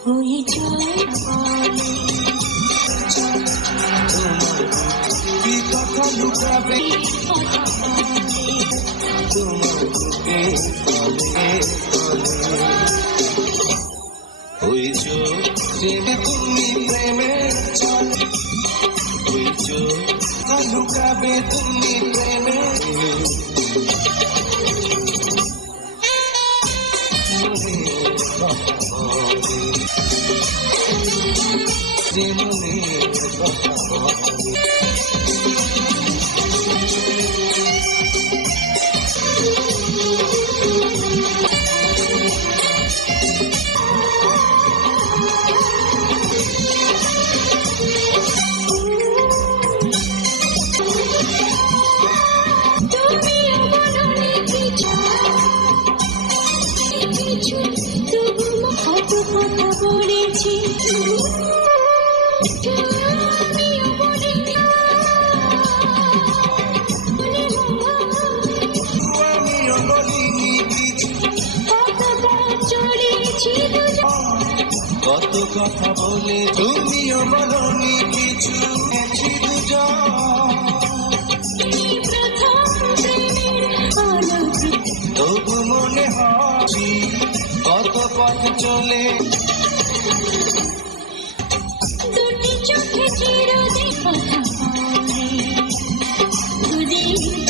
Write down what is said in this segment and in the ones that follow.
তুমি ওই চোখ লুকাবে তুমি কিছু কিছু তবু কত কথা বলেছি। কথা বলে তুমিও বলনি কিছু তবু মনে হয় কত পথ চলে। দুটি চোখে চিরদিন কথা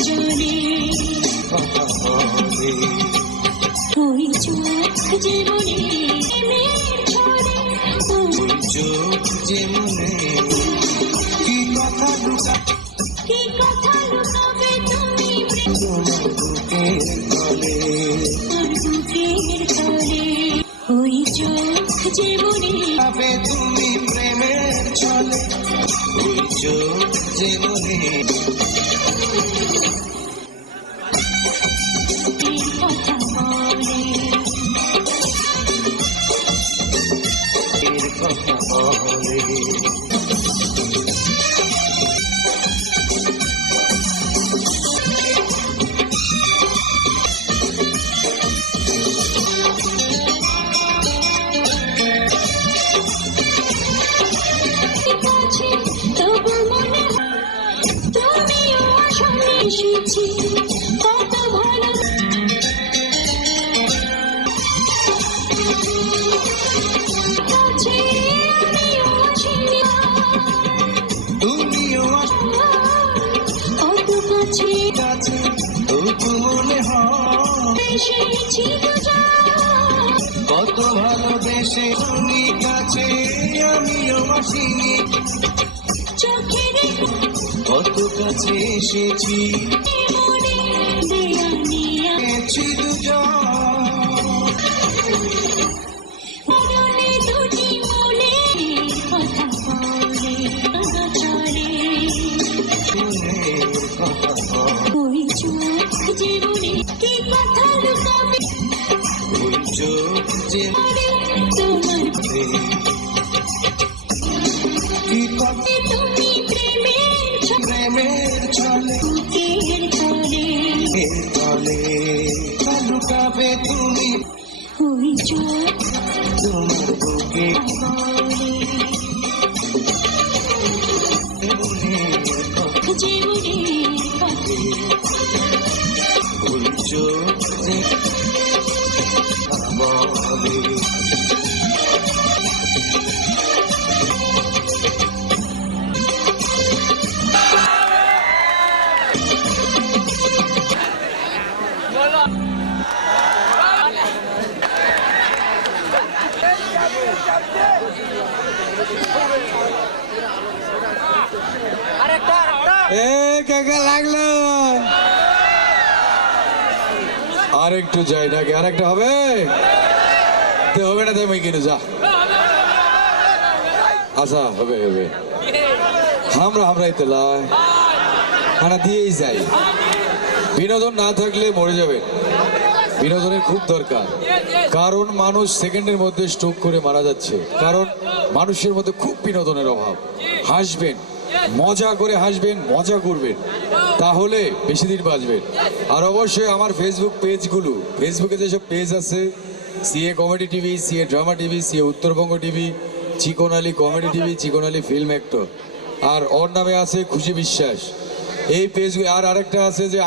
চলে। কথা বলে। ওই চোখ জীবনে ভাবে তুমি প্রেমের ছলে ওই কাছে তবু মনে কত ভালোবেসে তুমি কাছে আমিও আসিনি। কত কাছে এসেছি? চোখ জীবনে কি কথা? লুকাবে ওই চোখ যে তোমার কি কথা? তুমি তোমার বুকে লাগল। আর একটু যাই নাকি আর একটা হবে? তো হবে না তাই কিনে, যা। আচ্ছা হবে হবে। হামরা, হামরাই তো লাই। দিয়েই যাই। বিনোদন না থাকলে মরে যাবেন। বিনোদনের খুব দরকার। কারণ মানুষ সেকেন্ডের মধ্যে স্ট্রোক করে মারা যাচ্ছে। কারণ মানুষের মধ্যে খুব বিনোদনের অভাব। হাসবেন, মজা করে হাসবেন, মজা করবেন। তাহলে বেশি দিন বাঁচবেন। আর অবশ্যই আমার ফেসবুক পেজগুলো ফেসবুকে যেসব পেজ আছে CA comedy TV CA drama TV CA Uttarbanga TV Chikon Ali comedy TV Chikon Ali film actor আর ওর নামে আছে খুশি বিশ্বাস। এই পেজ আর আরেকটা আছে যে